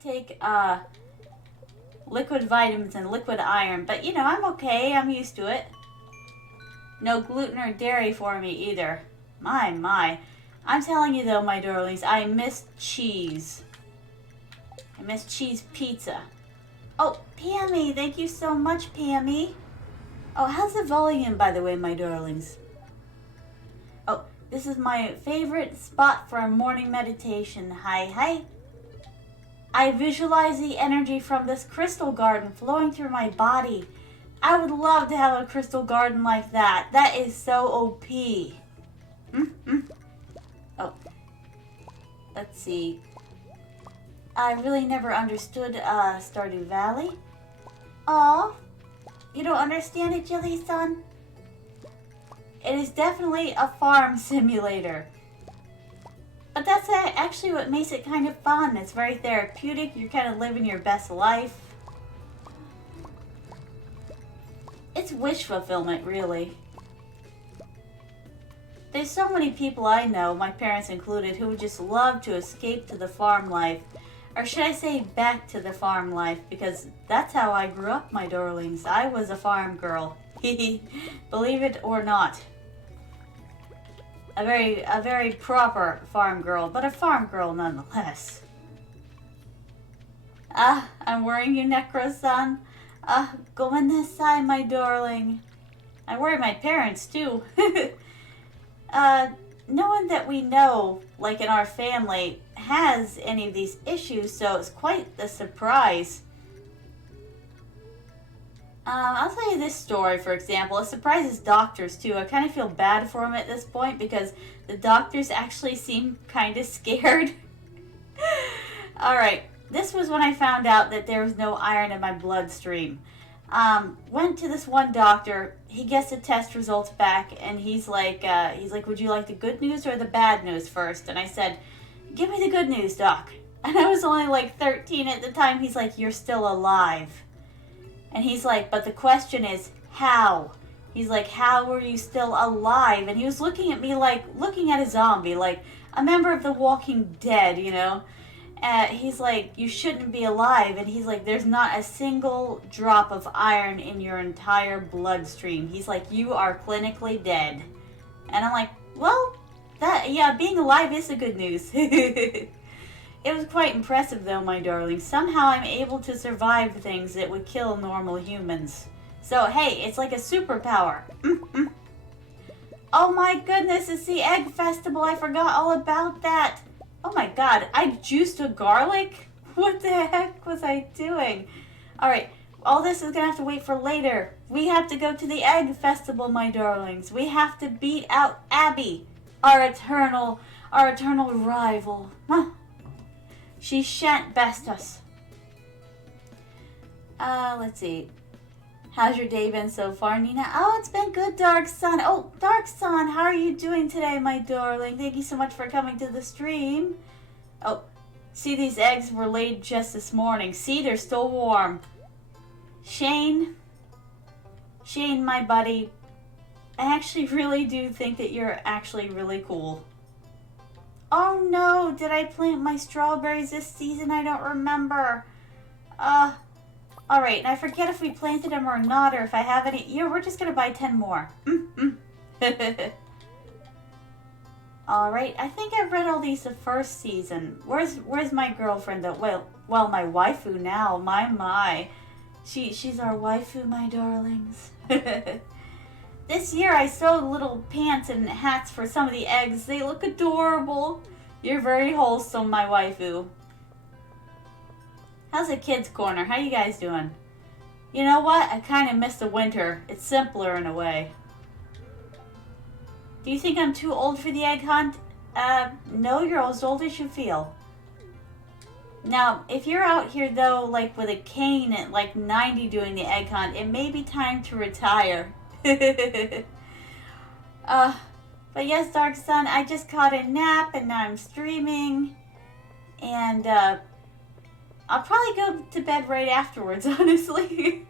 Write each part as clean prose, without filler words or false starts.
to take liquid vitamins and liquid iron, but you know, I'm okay. I'm used to it. No gluten or dairy for me either. My. I'm telling you though, my darlings, I miss cheese. I miss cheese pizza. Oh, Pammy, thank you so much, Pammy. Oh, how's the volume, by the way, my darlings? Oh, this is my favorite spot for a morning meditation. Hi. I visualize the energy from this crystal garden flowing through my body. I would love to have a crystal garden like that. That is so OP. Oh, let's see. I really never understood Stardew Valley. Aw, you don't understand it, Jelly-san? It is definitely a farm simulator. But that's actually what makes it kind of fun. It's very therapeutic. You're kind of living your best life. It's wish fulfillment, really. There's so many people I know, my parents included, who would just love to escape to the farm life. Or should I say back to the farm life, because that's how I grew up, my darlings. I was a farm girl. Believe it or not. A very proper farm girl, but a farm girl nonetheless. I'm worrying you, Necro-san. Go on this side, my darling. I worry my parents, too. No one that we know, like in our family, has any of these issues, so it's quite the surprise. I'll tell you this story, for example. It surprises doctors, too. I kind of feel bad for them at this point because the doctors actually seem kind of scared. Alright, this was when I found out that there was no iron in my bloodstream. Went to this one doctor. He gets the test results back, and he's like, would you like the good news or the bad news first? And I said, give me the good news, doc. And I was only like 13 at the time. He's like, you're still alive. And he's like, but the question is, how? He's like, how were you still alive? And he was looking at me like, looking at a zombie, like a member of the Walking Dead, you know? He's like, you shouldn't be alive. And he's like, there's not a single drop of iron in your entire bloodstream. He's like, you are clinically dead. And I'm like, well, being alive is the good news. It was quite impressive though, my darling. Somehow I'm able to survive things that would kill normal humans. So, hey, it's like a superpower. Oh my goodness, it's the Egg Festival. I forgot all about that. Oh my god, I juiced a garlic? What the heck was I doing? Alright, all this is gonna have to wait for later. We have to go to the Egg Festival, my darlings. We have to beat out Abby, our eternal rival. Huh? She shan't best us. Let's see. How's your day been so far, Nina? Oh, it's been good, Dark Sun. Oh, Dark Sun, how are you doing today, my darling? Thank you so much for coming to the stream. Oh, see, these eggs were laid just this morning. See, they're still warm. Shane, my buddy, I actually really do think that you're actually really cool. Oh no, did I plant my strawberries this season? I don't remember. Alright, and I forget if we planted them or not, or if I have any. You know, we're just gonna buy 10 more. Alright, I think I've read all these the first season. Where's my girlfriend though? Well, my waifu now. My. She's our waifu, my darlings. This year I sewed little pants and hats for some of the eggs. They look adorable. You're very wholesome, my waifu. How's the kids' corner? How you guys doing? You know what? I kind of miss the winter. It's simpler in a way. Do you think I'm too old for the egg hunt? No, you're as old as you feel. Now, if you're out here though, like with a cane at like 90 doing the egg hunt, it may be time to retire. But yes, Dark Sun, I just caught a nap and now I'm streaming. And, I'll probably go to bed right afterwards, honestly.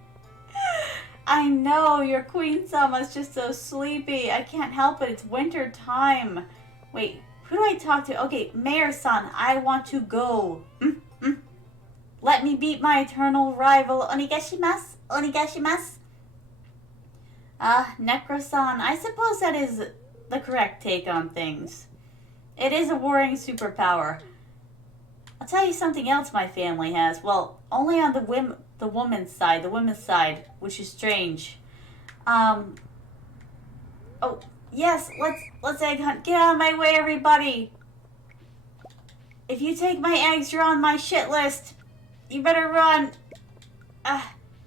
I know, your Queen Sama's just so sleepy. I can't help it, it's winter time. Wait, who do I talk to? Okay, Mayor-san, I want to go. Let me beat my eternal rival. Onegashimasu. Onegashimasu. Necro-san. I suppose that is the correct take on things. It is a warring superpower. I'll tell you something else my family has. Well, only on the women's side, which is strange. Oh, yes, let's egg hunt. Get out of my way, everybody. If you take my eggs, you're on my shit list. You better run.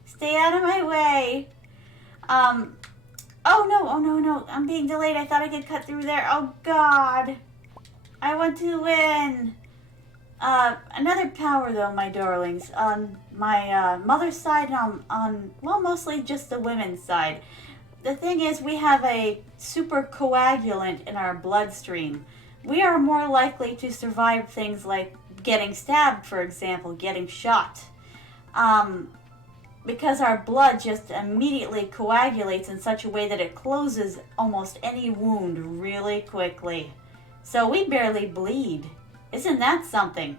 Stay out of my way. Oh no. I'm being delayed. I thought I could cut through there. Oh, God. I want to win. Another power, though, my darlings. On my mother's side and well, mostly just the women's side. The thing is, we have a super coagulant in our bloodstream. We are more likely to survive things like getting stabbed, for example, getting shot. Because our blood just immediately coagulates in such a way that it closes almost any wound really quickly. So we barely bleed. Isn't that something?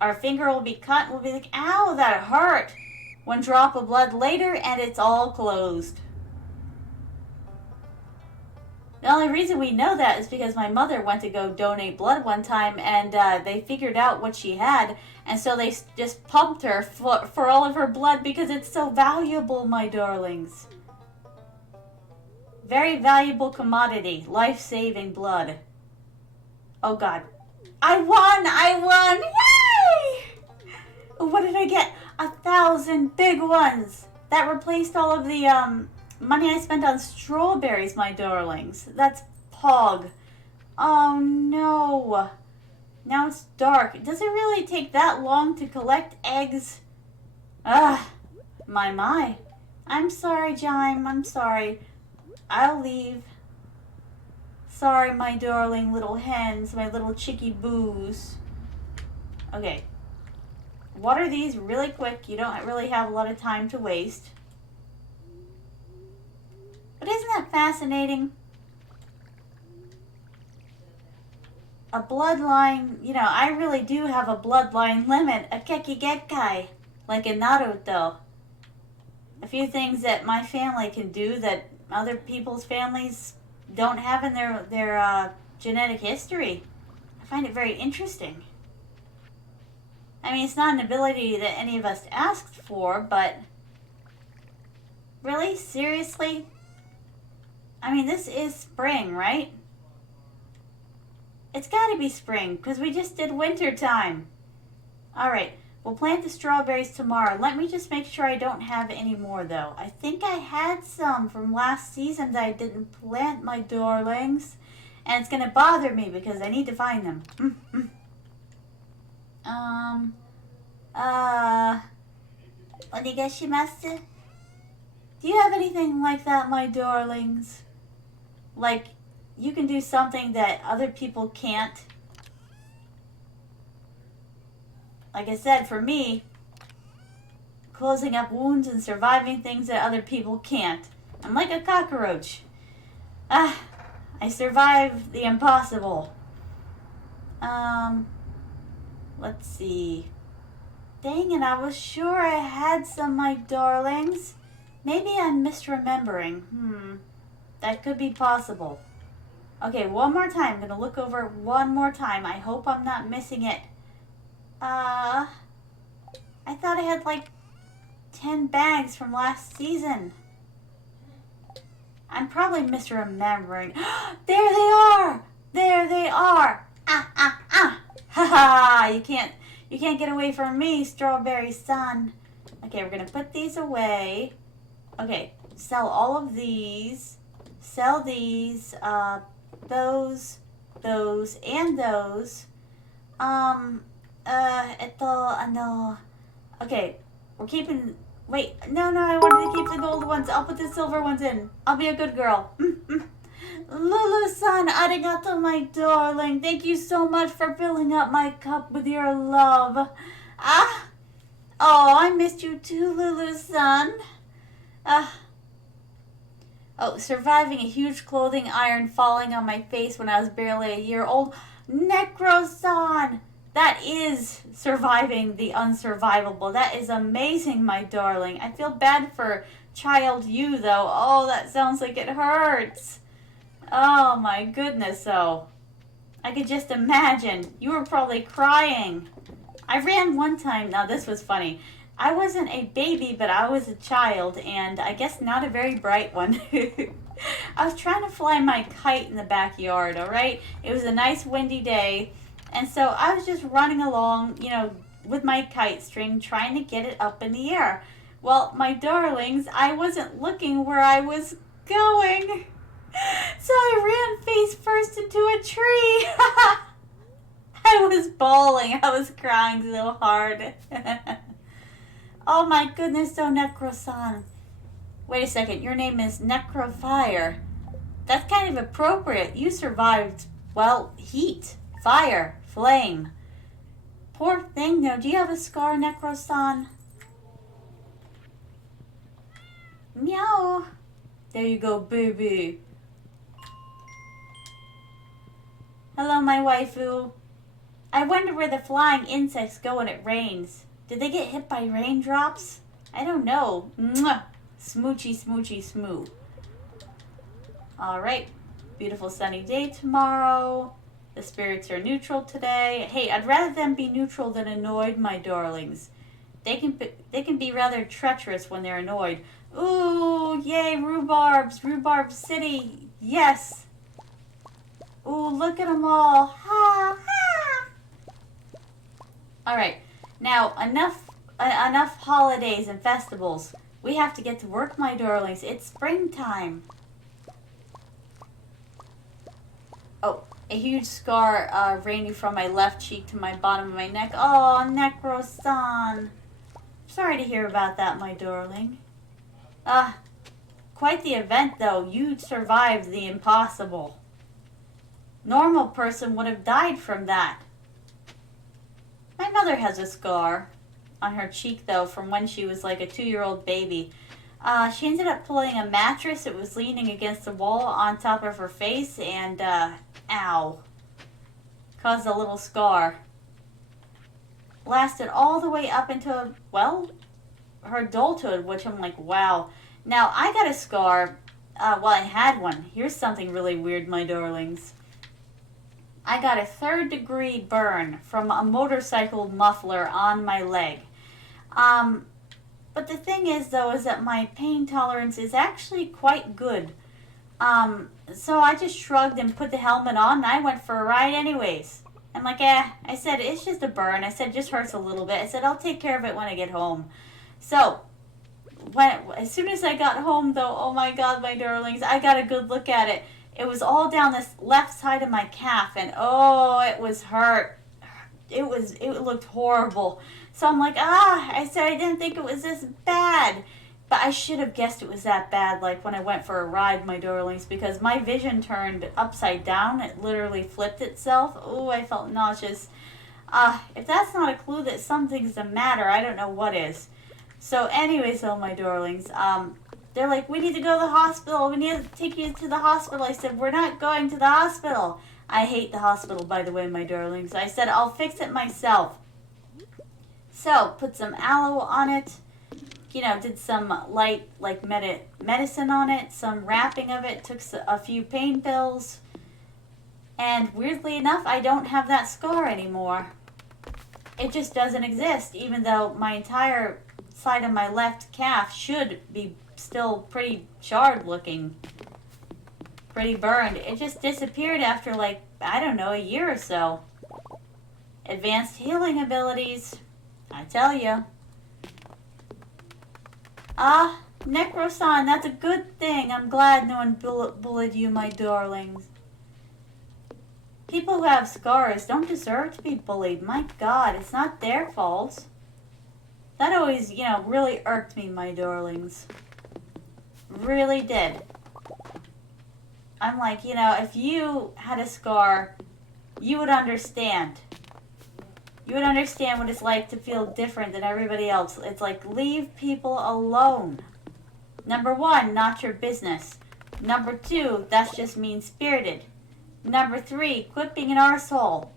Our finger will be cut and we'll be like, ow, that hurt. One drop of blood later and it's all closed. The only reason we know that is because my mother went to go donate blood one time and they figured out what she had. And so they just pumped her for all of her blood because it's so valuable, my darlings. Very valuable commodity, life-saving blood. Oh, God. I won! Yay! What did I get? 1,000 big ones. That replaced all of the money I spent on strawberries, my darlings. That's pog. Oh, no. Now it's dark. Does it really take that long to collect eggs? My. I'm sorry, Jime. I'm sorry. I'll leave. Sorry, my darling little hens, my little chicky boos. Okay. Water these really quick. You don't really have a lot of time to waste. But isn't that fascinating? A bloodline, I really do have a bloodline limit, a keki like in Naruto. A few things that my family can do that other people's families don't have in their genetic history. I find it very interesting. I mean, it's not an ability that any of us asked for, but really? Seriously? I mean, this is spring, right? It's got to be spring, because we just did winter time. Alright, we'll plant the strawberries tomorrow. Let me just make sure I don't have any more, though. I think I had some from last season that I didn't plant, my darlings. And it's going to bother me, because I need to find them. Onegashimasu? Do you have anything like that, my darlings? Like, you can do something that other people can't. Like I said, for me, closing up wounds and surviving things that other people can't. I'm like a cockroach. I survive the impossible. Let's see. Dang it, I was sure I had some, my darlings. Maybe I'm misremembering. That could be possible. Okay, one more time. I'm going to look over one more time. I hope I'm not missing it. I thought I had like 10 bags from last season. I'm probably misremembering. There they are! There they are! Ha! You can't get away from me, strawberry son. Okay, we're going to put these away. Okay, sell all of these. Sell these, those, and those. Okay, we're keeping, wait, no, I wanted to keep the gold ones. I'll put the silver ones in. I'll be a good girl. Lulu-san, arigato, my darling. Thank you so much for filling up my cup with your love. Oh, I missed you too, Lulu-san. Surviving a huge clothing iron falling on my face when I was barely a year old. Necro-san! That is surviving the unsurvivable. That is amazing, my darling. I feel bad for child you, though. Oh, that sounds like it hurts. Oh, my goodness, though. I could just imagine. You were probably crying. I ran one time. Now, this was funny. I wasn't a baby, but I was a child, and I guess not a very bright one. I was trying to fly my kite in the backyard, all right? It was a nice windy day. And so I was just running along, with my kite string, trying to get it up in the air. Well, my darlings, I wasn't looking where I was going. So I ran face first into a tree. I was bawling. I was crying so hard. Oh my goodness, so Necro-san. Wait a second, your name is Necrofire. That's kind of appropriate. You survived, well, heat, fire, flame. Poor thing, though. Do you have a scar, Necro-san? Meow. There you go, baby. Hello, my waifu. I wonder where the flying insects go when it rains. Did they get hit by raindrops? I don't know. Mwah. Smoochy, smoochy, smoo. Alright. Beautiful sunny day tomorrow. The spirits are neutral today. Hey, I'd rather them be neutral than annoyed, my darlings. They can be rather treacherous when they're annoyed. Ooh, yay, rhubarbs. Rhubarb City. Yes. Ooh, look at them all. Ha, ha. Alright. Now, enough holidays and festivals. We have to get to work, my darlings. It's springtime. Oh, a huge scar raining from my left cheek to my bottom of my neck. Oh, Necro-san. Sorry to hear about that, my darling. Quite the event, though. You survived the impossible. Normal person would have died from that. My mother has a scar on her cheek, though, from when she was like a 2-year-old baby. She ended up pulling a mattress. It was leaning against the wall on top of her face, and, ow. Caused a little scar. Lasted all the way up into, well, her adulthood, which I'm like, wow. Now, I got a scar. Well, I had one. Here's something really weird, my darlings. I got a 3rd-degree burn from a motorcycle muffler on my leg. But the thing is, though, is that my pain tolerance is actually quite good. So I just shrugged and put the helmet on, and I went for a ride anyways. I'm like, I said, it's just a burn. I said, it just hurts a little bit. I said, I'll take care of it when I get home. So, as soon as I got home, though, oh my God, my darlings, I got a good look at it. It was all down this left side of my calf, and oh, it was hurt. It looked horrible. So I'm like, I said I didn't think it was this bad. But I should have guessed it was that bad, like when I went for a ride, my darlings, because my vision turned upside down. It literally flipped itself. Oh, I felt nauseous. If that's not a clue that something's the matter, I don't know what is. So anyways, oh, my darlings, they're like, we need to go to the hospital. We need to take you to the hospital. I said, we're not going to the hospital. I hate the hospital, by the way, my darlings. I said, I'll fix it myself. So, put some aloe on it. Did some light, like, medicine on it. Some wrapping of it. Took a few pain pills. And weirdly enough, I don't have that scar anymore. It just doesn't exist, even though my entire side of my left calf should be still pretty charred looking, pretty burned. It just disappeared after, like, I don't know, a year or so. Advanced healing abilities, I tell you. Necro-san, that's a good thing. I'm glad no one bullied you, my darlings. People who have scars don't deserve to be bullied. My God, it's not their fault. That always, really irked me, my darlings. Really did. I'm like, if you had a scar, you would understand. You would understand what it's like to feel different than everybody else. It's like, leave people alone. Number 1, not your business. Number 2, that's just mean-spirited. Number 3, quit being an arsehole.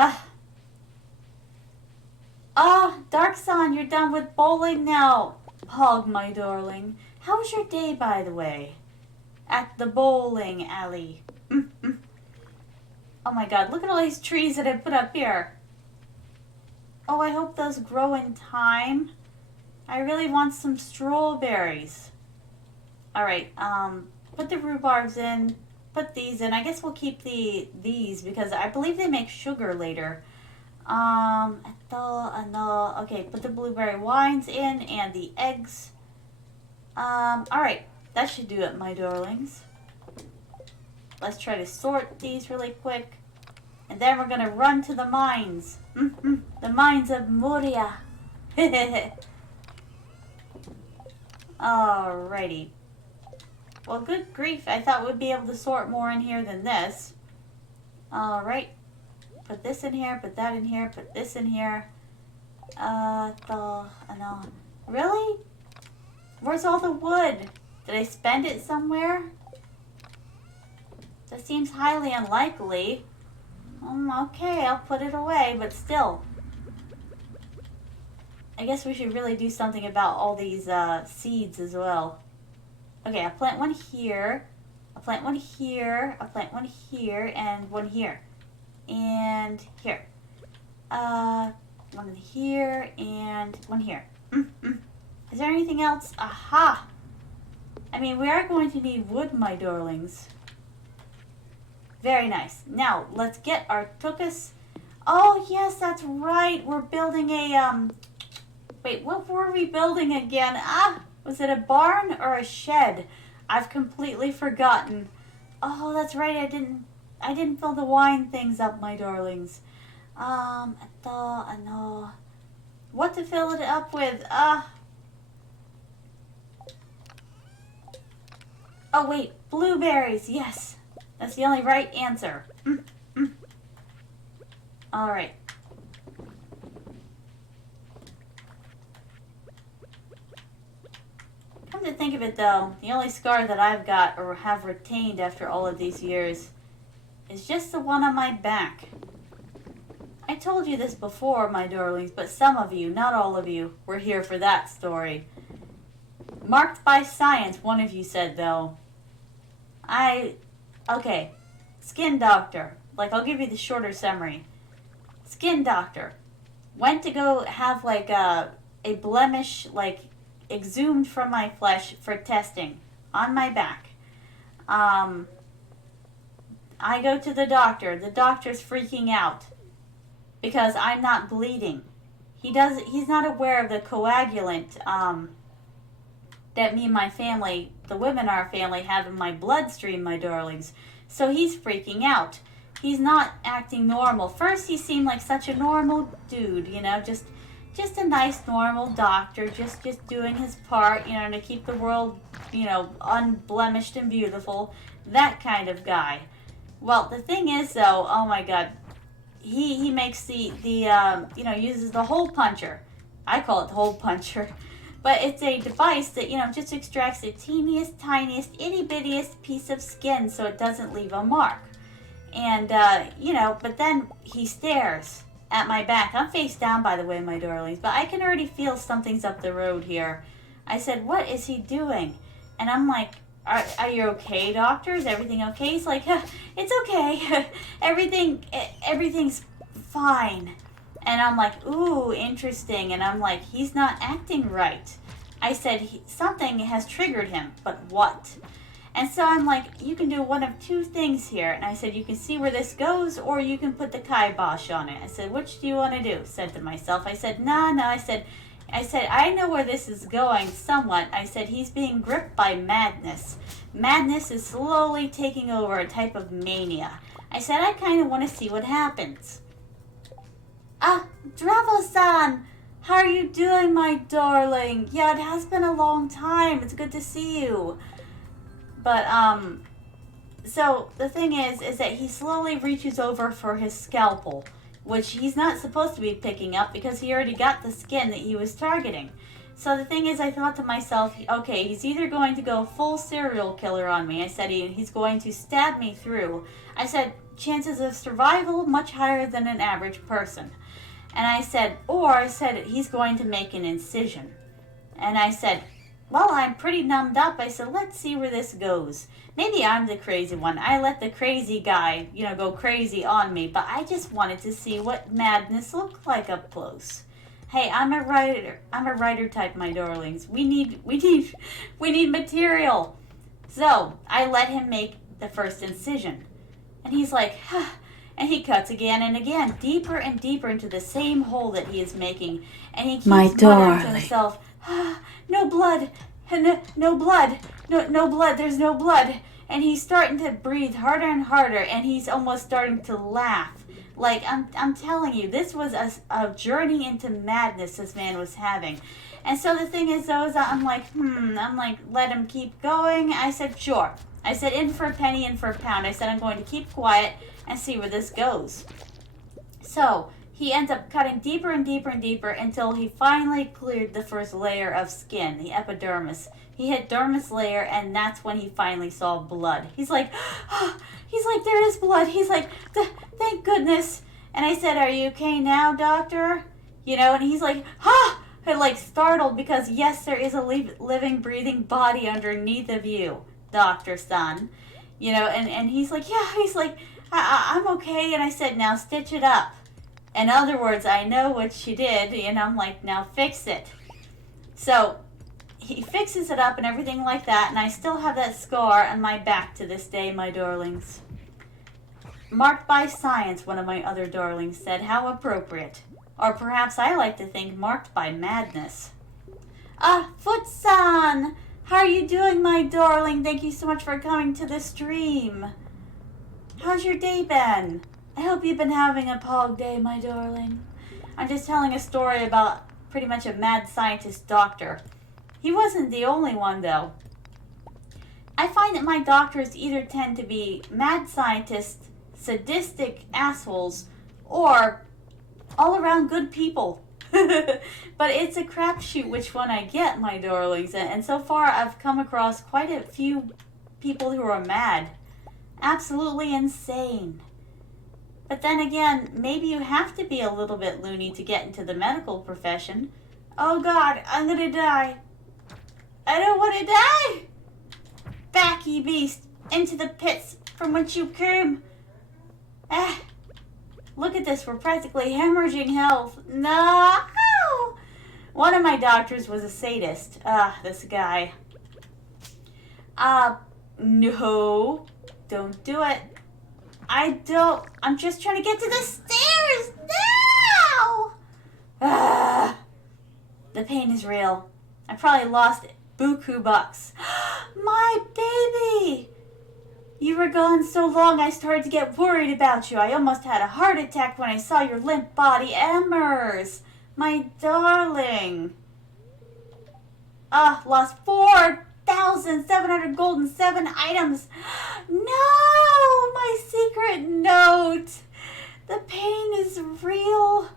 Ah. Ah, Darkson, you're done with bowling now. Hog, my darling. How was your day, by the way? At the bowling alley. Oh my god, look at all these trees that I put up here. Oh, I hope those grow in time. I really want some strawberries. Alright, put the rhubarbs in. Put these in. I guess we'll keep these because I believe they make sugar later. Okay, put the blueberry wines in and the eggs. Alright, that should do it, my darlings. Let's try to sort these really quick. And then we're gonna run to the mines. The mines of Moria. Alrighty. Well, good grief. I thought we'd be able to sort more in here than this. Alright. Put this in here, put that in here, put this in here. No. Really? Where's all the wood? Did I spend it somewhere? That seems highly unlikely. Okay, I'll put it away, but still. I guess we should really do something about all these seeds as well. Okay, I'll plant one here. I'll plant one here. I'll plant one here and one here. And here. One here and one here. Is there anything else? Aha! I mean, we are going to need wood, my darlings. Very nice. Now, let's get our tuchus. Oh, yes, that's right. We're building a, wait, what were we building again? Was it a barn or a shed? I've completely forgotten. Oh, that's right. I didn't fill the wine things up, my darlings. No. What to fill it up with? Oh, wait. Blueberries. Yes. That's the only right answer. Alright. Come to think of it, though, the only scar that I've got or have retained after all of these years is just the one on my back. I told you this before, my darlings, but some of you, not all of you, were here for that story. Marked by science, one of you said, though. Okay, skin doctor. Like, I'll give you the shorter summary. Skin doctor. Went to go have, like, a blemish, like, exhumed from my flesh for testing on my back. I go to the doctor. The doctor's freaking out because I'm not bleeding. He's not aware of the coagulant, that me and my family, the women in our family, have in my bloodstream, my darlings. So he's freaking out. He's not acting normal. First, he seemed like such a normal dude, you know, just a nice, normal doctor, just doing his part, you know, to keep the world, you know, unblemished and beautiful. That kind of guy. Well, the thing is, though, oh my God, he makes the you know, uses the hole puncher. I call it the hole puncher. But it's a device that, you know, just extracts the teeniest, tiniest, itty-bittiest piece of skin so it doesn't leave a mark. And, you know, but then he stares at my back. I'm face down, by the way, my darlings, but I can already feel something's up the road here. I said, what is he doing? And I'm like, are you okay, doctor? Is everything okay? He's like, it's okay. Everything's fine. And I'm like, ooh, interesting. And I'm like, he's not acting right. I said, something has triggered him, but what? And so I'm like, you can do one of two things here. And I said, you can see where this goes, or you can put the kibosh on it. I said, which do you want to do? Said to myself. I said, no. I said, I know where this is going somewhat. I said, he's being gripped by madness. Madness is slowly taking over a type of mania. I said, I kind of want to see what happens. Dravo-san! How are you doing, my darling? Yeah, it has been a long time. It's good to see you. But, so the thing is that he slowly reaches over for his scalpel, which he's not supposed to be picking up because he already got the skin that he was targeting. So the thing is, I thought to myself, okay, he's either going to go full serial killer on me. I said, he's going to stab me through. I said, chances of survival much higher than an average person. And I said, he's going to make an incision. And I said, well, I'm pretty numbed up. I said, let's see where this goes. Maybe I'm the crazy one. I let the crazy guy, go crazy on me. But I just wanted to see what madness looked like up close. Hey, I'm a writer. I'm a writer type, my darlings. We need material. So I let him make the first incision. And he's like, huh. And he cuts again and again, deeper and deeper into the same hole that he is making. And he keeps muttering to himself, no blood, no blood, no blood, there's no blood. And he's starting to breathe harder and harder, and he's almost starting to laugh. Like, I'm telling you, this was a journey into madness this man was having. And so the thing is, though, is I'm like, let him keep going. I said, sure. I said, in for a penny, in for a pound. I said, I'm going to keep quiet and see where this goes. So he ends up cutting deeper and deeper and deeper until he finally cleared the first layer of skin, the epidermis. He hit dermis layer, and that's when he finally saw blood. He's like, there is blood. He's like, thank goodness. And I said, are you okay now, doctor? And he's like, and like startled because yes, there is a living, breathing body underneath of you, doctor son. And he's like, yeah, he's like, I'm okay. And I said, now stitch it up. In other words, I know what she did, and I'm like, now fix it. So he fixes it up and everything like that, and I still have that scar on my back to this day, my darlings. Marked by science, one of my other darlings said. How appropriate. Or perhaps I like to think marked by madness. Foot-san! How are you doing, my darling? Thank you so much for coming to the stream. How's your day been? I hope you've been having a pog day, my darling. I'm just telling a story about pretty much a mad scientist doctor. He wasn't the only one, though. I find that my doctors either tend to be mad scientists, sadistic assholes, or all-around good people. But it's a crapshoot which one I get, my darlings. And so far, I've come across quite a few people who are mad. Absolutely insane. But then again, maybe you have to be a little bit loony to get into the medical profession. Oh God, I'm gonna die. I don't want to die. Back, ye beast, into the pits from which you came. Look at this, we're practically hemorrhaging health. No! One of my doctors was a sadist. This guy. No. Don't do it. I'm just trying to get to the stairs. No! The pain is real. I probably lost buku bucks. My baby! You were gone so long I started to get worried about you. I almost had a heart attack when I saw your limp body. Emmers! My darling. Lost 4,700 gold and 7 items. No! My secret note. The pain is real.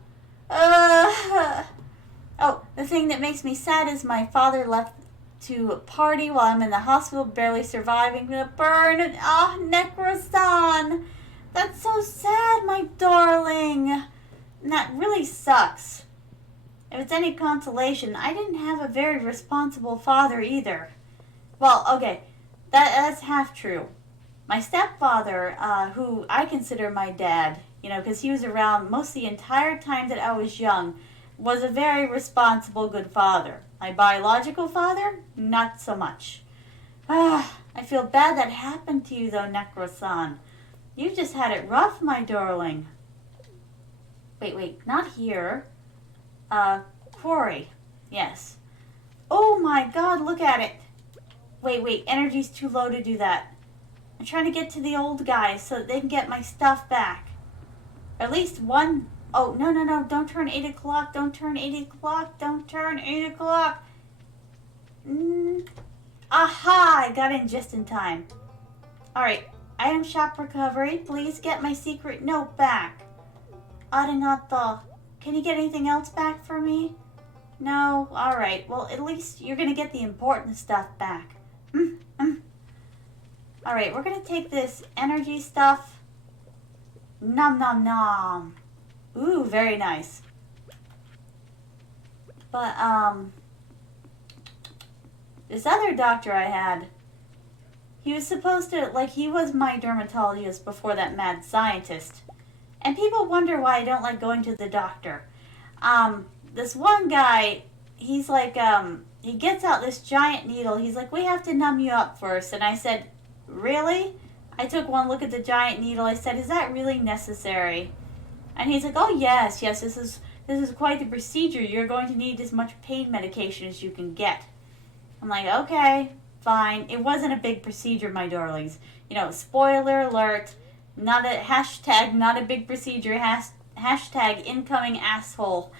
Oh, the thing that makes me sad is my father left to party while I'm in the hospital, barely surviving the burn. Necro-san. That's so sad, my darling. And that really sucks. If it's any consolation, I didn't have a very responsible father either. Well, okay, that's half true. My stepfather, who I consider my dad, because he was around most the entire time that I was young, was a very responsible, good father. My biological father, not so much. I feel bad that happened to you, though, Necro-san. You just had it rough, my darling. Wait, not here. Quarry. Yes. Oh my God, look at it. Wait, energy's too low to do that. I'm trying to get to the old guys so that they can get my stuff back. At least one. Oh, no, don't turn 8 o'clock. Don't turn 8 o'clock. Don't turn 8 o'clock. Aha! I got in just in time. Alright, item shop recovery. Please get my secret note back. Arigato. Can you get anything else back for me? No? Alright, well, at least you're going to get the important stuff back. Alright, we're going to take this energy stuff. Nom nom nom. Ooh, very nice. But, this other doctor I had, he was supposed to, like, he was my dermatologist before that mad scientist. And people wonder why I don't like going to the doctor. This one guy, he's like, he gets out this giant needle. He's like, we have to numb you up first. And I said, really? I took one look at the giant needle. I said, is that really necessary? And he's like, oh, yes, this is quite the procedure. You're going to need as much pain medication as you can get. I'm like, okay, fine. It wasn't a big procedure, my darlings. You know, spoiler alert, not a big procedure, hashtag incoming asshole.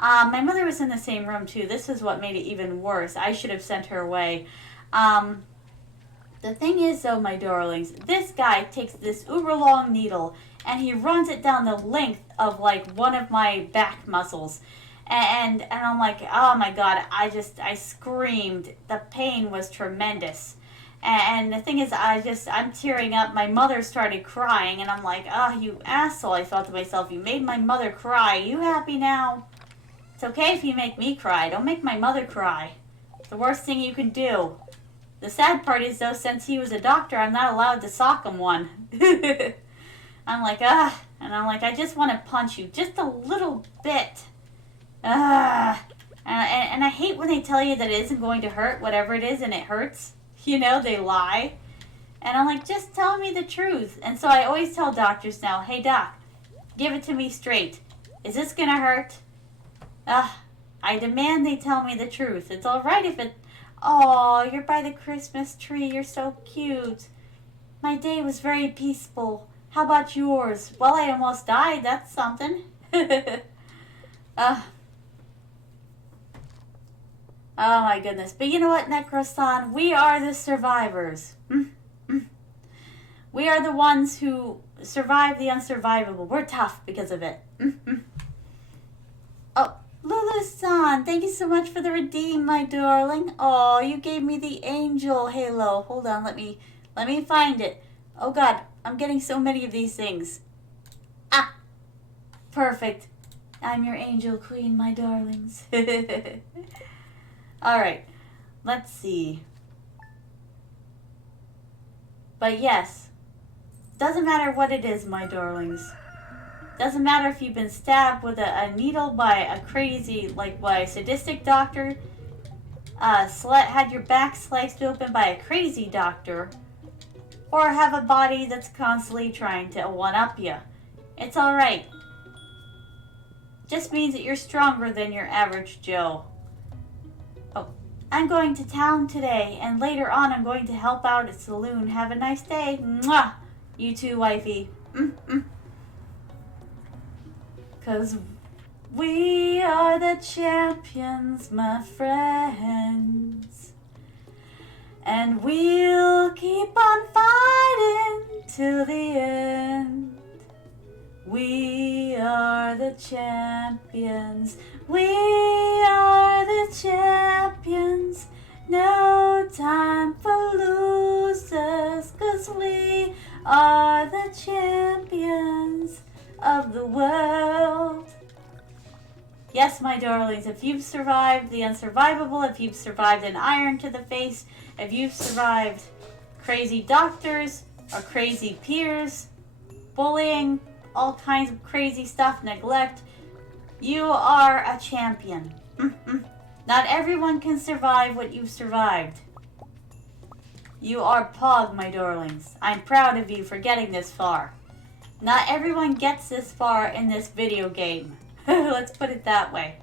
My mother was in the same room, too. This is what made it even worse. I should have sent her away. The thing is, though, my darlings, this guy takes this uber long needle and he runs it down the length of, like, one of my back muscles. And I'm like, oh my God, I screamed. The pain was tremendous. And the thing is, I'm tearing up. My mother started crying, and I'm like, oh, you asshole. I thought to myself, you made my mother cry. You happy now? It's okay if you make me cry. Don't make my mother cry. It's the worst thing you can do. The sad part is, though, since he was a doctor, I'm not allowed to sock him one. I'm like, and I'm like, I just want to punch you just a little bit. And I hate when they tell you that it isn't going to hurt, whatever it is, and it hurts. You know, they lie. And I'm like, just tell me the truth. And so I always tell doctors now, hey, doc, give it to me straight. Is this going to hurt? I demand they tell me the truth. It's all right if it... Oh, you're by the Christmas tree. You're so cute. My day was very peaceful. How about yours? Well, I almost died. That's something. Oh my goodness. But you know what, Necrosan? We are the survivors. We are the ones who survive the unsurvivable. We're tough because of it. Oh, Lulu-san, thank you so much for the redeem, my darling. Oh, you gave me the angel halo. Hold on, let me find it. Oh God, I'm getting so many of these things. Perfect. I'm your angel queen, my darlings. Alright, let's see. But yes, doesn't matter what it is, my darlings. Doesn't matter if you've been stabbed with a needle by a crazy, by a sadistic doctor, had your back sliced open by a crazy doctor, or have a body that's constantly trying to one-up you. It's alright. Just means that you're stronger than your average Joe. Oh, I'm going to town today, and later on I'm going to help out at saloon. Have a nice day. Mwah! You too, wifey. 'Cause we are the champions, my friends. And we'll keep on fighting till the end. We are the champions. We are the champions. No time for losers, 'cause we are the champions of the world. Yes, my darlings, if you've survived the unsurvivable, if you've survived an iron to the face, if you've survived crazy doctors or crazy peers, bullying, all kinds of crazy stuff, neglect, you are a champion. Not everyone can survive what you've survived. You are Pog, my darlings. I'm proud of you for getting this far. Not everyone gets this far in this video game. Let's put it that way.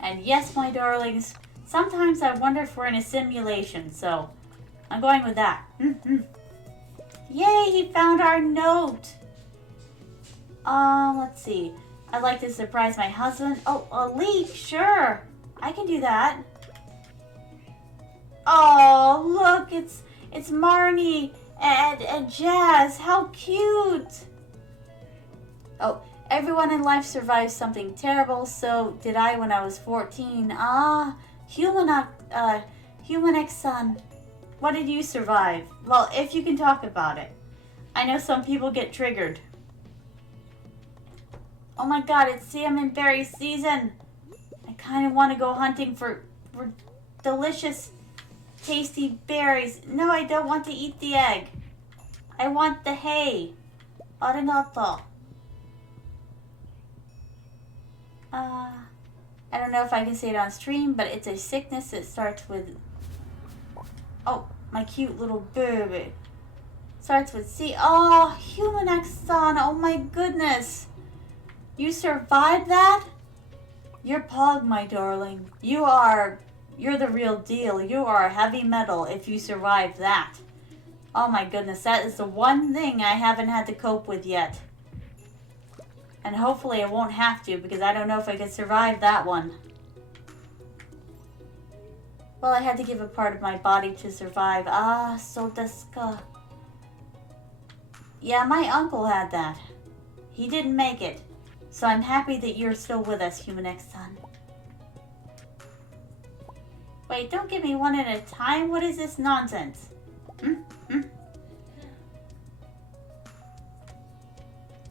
And yes, my darlings, sometimes I wonder if we're in a simulation, so I'm going with that. Yay, he found our note. Let's see. I'd like to surprise my husband. Oh, a leak, sure. I can do that. Oh, look, it's Marnie and Jazz. How cute. Oh, everyone in life survives something terrible, so did I when I was 14. Human X-Son, what did you survive? Well, if you can talk about it. I know some people get triggered. Oh my god, it's salmon berry season. I kind of want to go hunting for delicious, tasty berries. No, I don't want to eat the egg. I want the hay. Arigato. I don't know if I can say it on stream, but it's a sickness that starts with... Oh, my cute little baby. Starts with C. Oh, Human X-San. Oh my goodness. You survived that? You're Pog, my darling. You're the real deal. You are heavy metal if you survive that. Oh my goodness, that is the one thing I haven't had to cope with yet. And hopefully I won't have to, because I don't know if I could survive that one. Well, I had to give a part of my body to survive. Ah, so desu. Yeah, my uncle had that. He didn't make it. So I'm happy that you're still with us, Human X-Son. Wait, don't give me one at a time. What is this nonsense?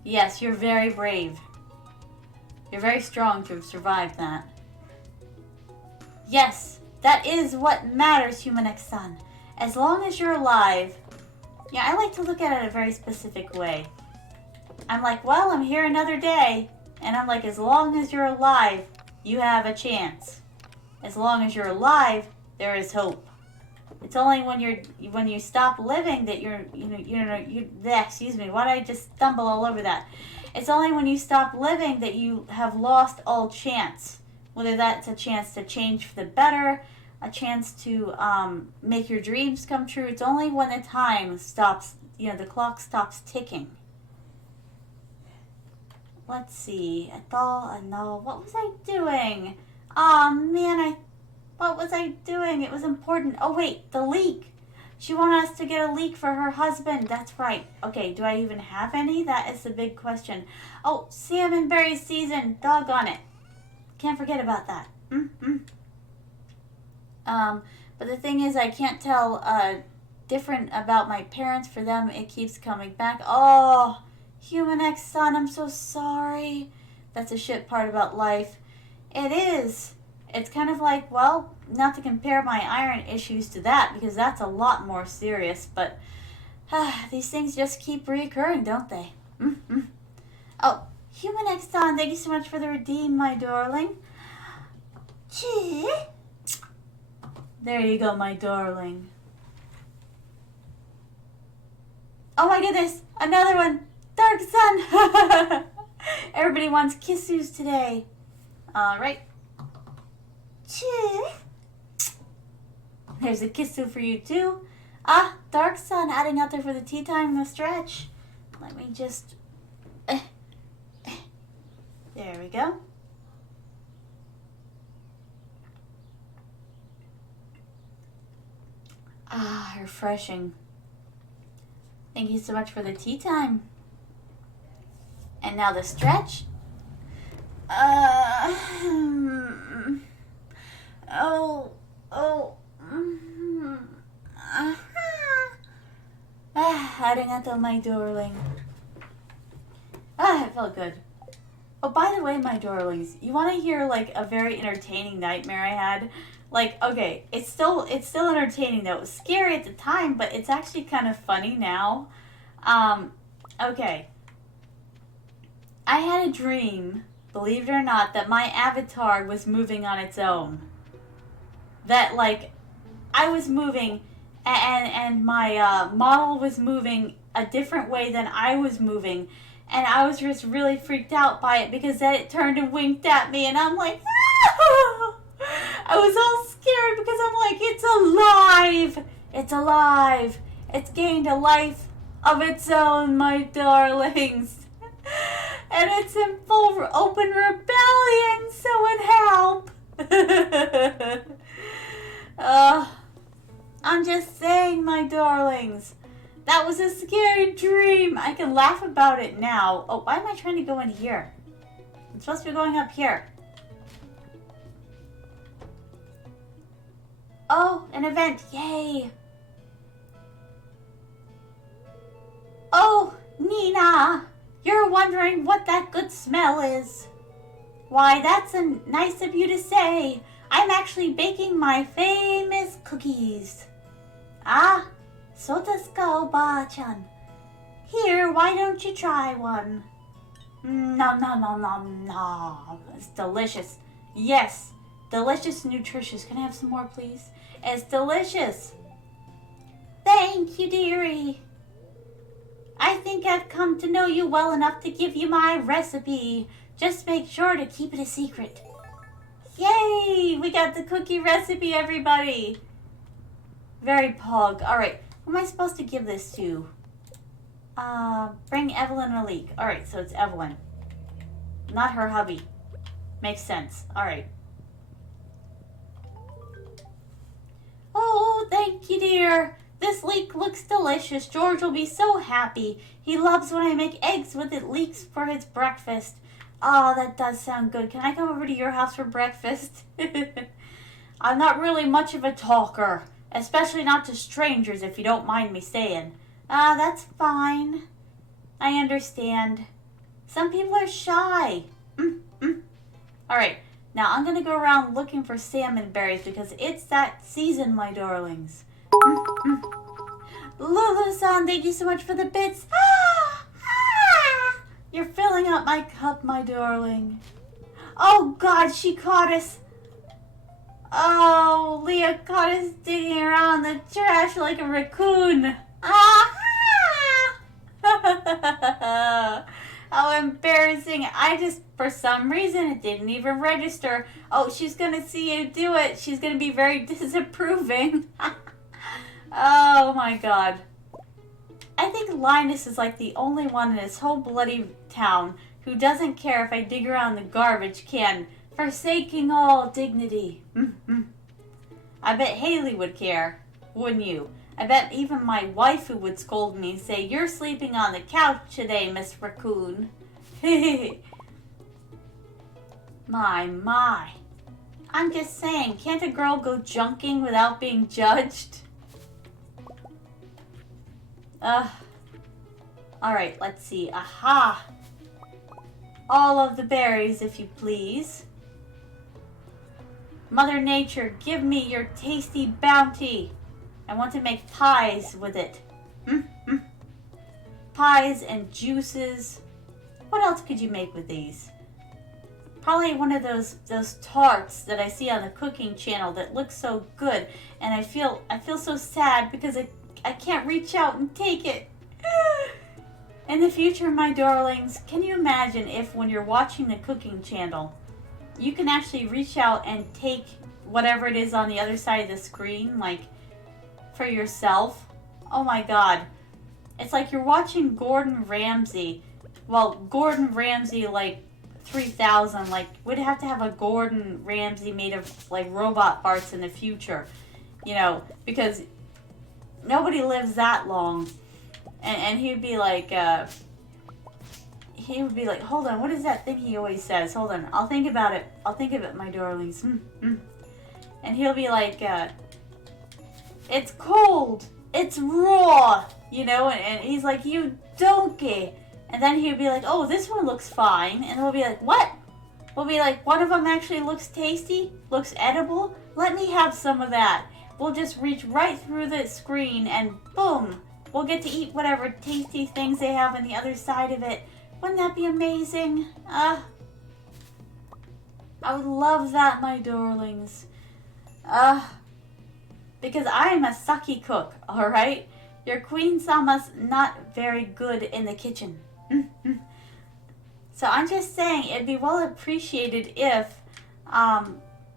Yes, you're very brave. You're very strong to have survived that. Yes, that is what matters, Human X-Son. As long as you're alive. Yeah, I like to look at it a very specific way. I'm like, well, I'm here another day. And I'm like, as long as you're alive, you have a chance. As long as you're alive, there is hope. It's only when you stop living that excuse me, why did I just stumble all over that? It's only when you stop living that you have lost all chance. Whether that's a chance to change for the better, a chance to make your dreams come true. It's only when the time stops, the clock stops ticking. Let's see. No. What was I doing? Oh man, what was I doing? It was important. Oh wait, the leek. She wanted us to get a leek for her husband. That's right. Okay, do I even have any? That is the big question. Oh, salmon berry season. Doggone it. Can't forget about that. But the thing is, I can't tell different about my parents. For them, it keeps coming back. Oh, Human X-Son, I'm so sorry. That's a shit part about life. It is. It's kind of like, well, not to compare my iron issues to that, because that's a lot more serious, but these things just keep reoccurring, don't they? Oh, Human X-Son, thank you so much for the redeem, my darling. Gee. There you go, my darling. Oh my goodness, another one. Dark Sun. Everybody wants kisses today. All right. There's a kissu for you too. Ah, Dark Sun adding out there for the tea time in the stretch. Let me just... There we go. Ah, refreshing. Thank you so much for the tea time. And now the stretch. Arigato, my darling. It felt good. Oh, by the way, my darlings, you want to hear like a very entertaining nightmare I had? Like, okay, it's still entertaining though. It was scary at the time, but it's actually kind of funny now. Okay. I had a dream, believe it or not, that my avatar was moving on its own. That, like, I was moving, and my model was moving a different way than I was moving. And I was just really freaked out by it, because then it turned and winked at me, and I'm like, ah! I was all scared, because I'm like, it's alive! It's alive! It's gained a life of its own, my darlings. And it's in full open rebellion, someone help! I'm just saying, my darlings. That was a scary dream. I can laugh about it now. Oh, why am I trying to go in here? I'm supposed to be going up here. Oh, an event. Yay. Oh, Nina, you're wondering what that good smell is. Why, that's nice of you to say. I'm actually baking my famous cookies. Ah, so desu ka, Oba-chan. Here, why don't you try one? Nom nom nom nom nom. It's delicious. Yes, delicious and nutritious. Can I have some more, please? It's delicious. Thank you, dearie. I think I've come to know you well enough to give you my recipe. Just make sure to keep it a secret. Yay! We got the cookie recipe, everybody. Very pog. Alright, who am I supposed to give this to? Bring Evelyn a leak. Alright, so it's Evelyn. Not her hubby. Makes sense. Alright. Oh, thank you, dear. This leek looks delicious. George will be so happy. He loves when I make eggs with it leeks for his breakfast. Oh, that does sound good. Can I come over to your house for breakfast? I'm not really much of a talker, especially not to strangers, if you don't mind me saying. That's fine. I understand. Some people are shy. Alright, now I'm going to go around looking for salmon berries because it's that season, my darlings. Lulu-san, thank you so much for the bits. You're filling up my cup, my darling. Oh, God, she caught us. Oh, Leah caught us digging around the trash like a raccoon. How embarrassing. For some reason, it didn't even register. Oh, she's going to see you do it. She's going to be very disapproving. Oh, my God. I think Linus is like the only one in this whole bloody town who doesn't care if I dig around the garbage can, forsaking all dignity. I bet Haley would care, wouldn't you? I bet even my wife who would scold me and say, "You're sleeping on the couch today, Miss Raccoon." My. I'm just saying, can't a girl go junking without being judged? Alright, let's see. Aha! All of the berries, if you please. Mother Nature, give me your tasty bounty. I want to make pies with it. Pies and juices. What else could you make with these? Probably one of those tarts that I see on the cooking channel that look so good, and I feel so sad because I can't reach out and take it. In the future, my darlings, can you imagine if when you're watching the cooking channel, you can actually reach out and take whatever it is on the other side of the screen, like for yourself? Oh my God. It's like you're watching Gordon Ramsay. Well, Gordon Ramsay like 3000, like we'd have to have a Gordon Ramsay made of like robot parts in the future, you know, because nobody lives that long. And he'd be like, hold on, what is that thing he always says? Hold on, I'll think about it. I'll think of it, my darlings. And he'll be like, it's cold, it's raw, you know, and he's like, you donkey. And then he'd be like, oh, this one looks fine. And we'll be like, what? We'll be like, one of them actually looks tasty, looks edible. Let me have some of that. We'll just reach right through the screen and boom, we'll get to eat whatever tasty things they have on the other side of it. Wouldn't that be amazing? I would love that, my darlings. Because I am a sucky cook, alright? Your queen-sama's not very good in the kitchen. So I'm just saying, it'd be well appreciated if,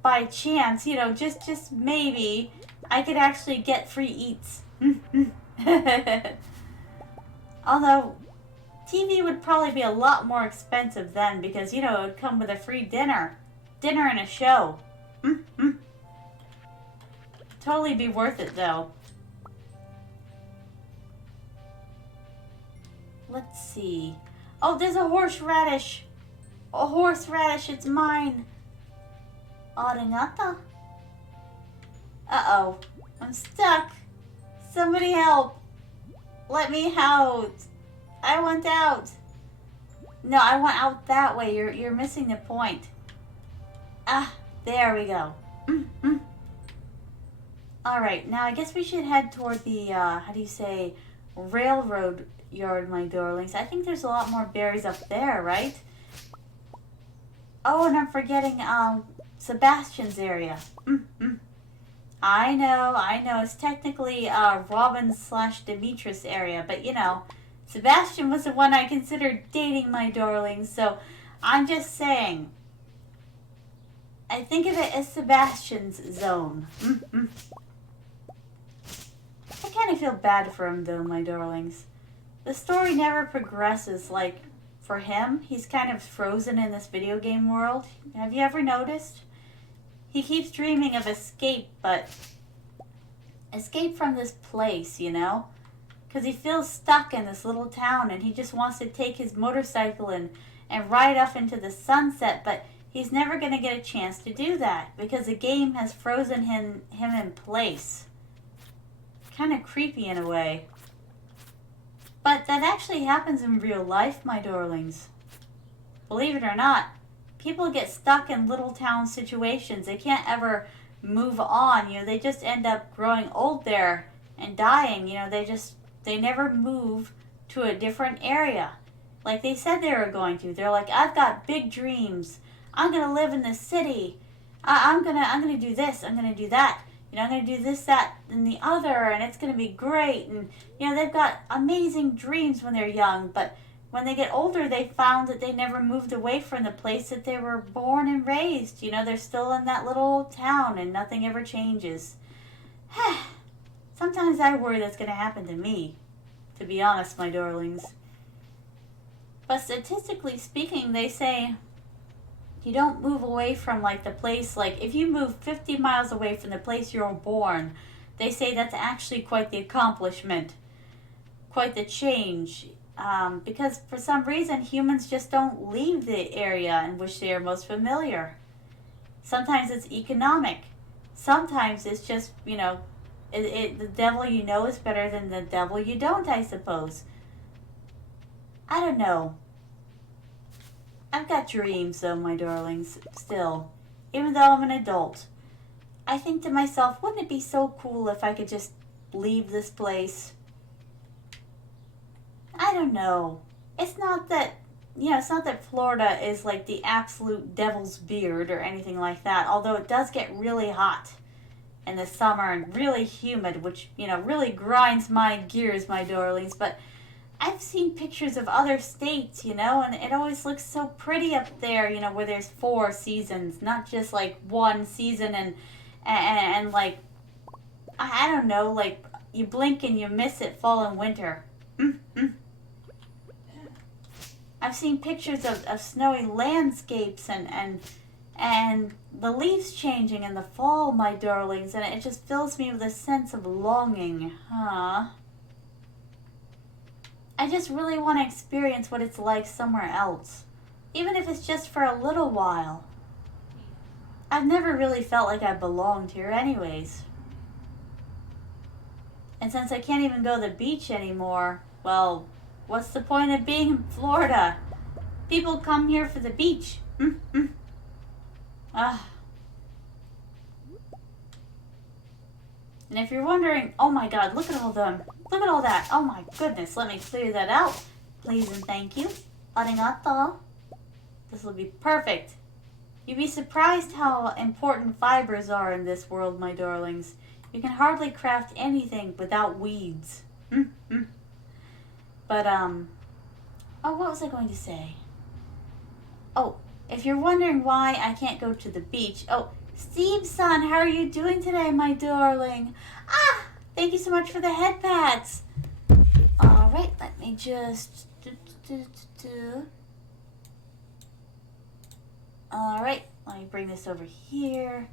by chance, you know, just maybe, I could actually get free eats. Although, TV would probably be a lot more expensive then because, you know, it would come with a free dinner. Dinner and a show. Totally be worth it, though. Let's see. Oh, there's a horseradish. A horseradish, it's mine. Arigato. Uh-oh. I'm stuck. Somebody help. Let me out. I want out. No, I want out that way. You're missing the point. Ah, there we go. Alright, now I guess we should head toward the, how do you say, railroad yard, my darlings. I think there's a lot more berries up there, right? Oh, and I'm forgetting, Sebastian's area. I know. It's technically, Robin/Demetrius area, but you know, Sebastian was the one I considered dating, my darlings, so I'm just saying. I think of it as Sebastian's zone. I kind of feel bad for him, though, my darlings. The story never progresses, like, for him, he's kind of frozen in this video game world. Have you ever noticed? He keeps dreaming of escape, but escape from this place, you know? Because he feels stuck in this little town, and he just wants to take his motorcycle and ride off into the sunset, but he's never going to get a chance to do that, because the game has frozen him in place. Kind of creepy in a way. But that actually happens in real life, my darlings. Believe it or not, people get stuck in little town situations. They can't ever move on. You know, they just end up growing old there and dying. You know, they never move to a different area. Like they said they were going to. They're like, I've got big dreams. I'm gonna live in the city. I'm gonna do this. I'm gonna do that. You know, I'm going to do this, that, and the other, and it's going to be great. And, you know, they've got amazing dreams when they're young, but when they get older, they found that they never moved away from the place that they were born and raised. You know, they're still in that little town, and nothing ever changes. Sometimes I worry that's going to happen to me, to be honest, my darlings. But statistically speaking, they say you don't move away from, like, the place, like, if you move 50 miles away from the place you were born, they say that's actually quite the accomplishment, quite the change, because for some reason, humans just don't leave the area in which they are most familiar. Sometimes it's economic. Sometimes it's just, you know, the devil you know is better than the devil you don't, I suppose. I don't know. I've got dreams, though, my darlings, still. Even though I'm an adult. I think to myself, wouldn't it be so cool if I could just leave this place? I don't know. It's not that, you know, it's not that Florida is like the absolute devil's beard or anything like that. Although it does get really hot in the summer and really humid, which, you know, really grinds my gears, my darlings. But I've seen pictures of other states, you know, and it always looks so pretty up there, you know, where there's 4 seasons, not just like one season and like, I don't know, like you blink and you miss it, fall and winter. I've seen pictures of snowy landscapes and the leaves changing in the fall, my darlings, and it just fills me with a sense of longing, I just really want to experience what it's like somewhere else, even if it's just for a little while. I've never really felt like I belonged here anyways. And since I can't even go to the beach anymore, well, what's the point of being in Florida? People come here for the beach. And if you're wondering, oh my god, look at all them. Look at all that. Oh my goodness, let me clear that out. Please and thank you. Arigato. This will be perfect. You'd be surprised how important fibers are in this world, my darlings. You can hardly craft anything without weeds. But, oh, what was I going to say? Oh, if you're wondering why I can't go to the beach, oh, Steve-san, how are you doing today, my darling? Thank you so much for the head pats. Alright, let me just... Alright, let me bring this over here.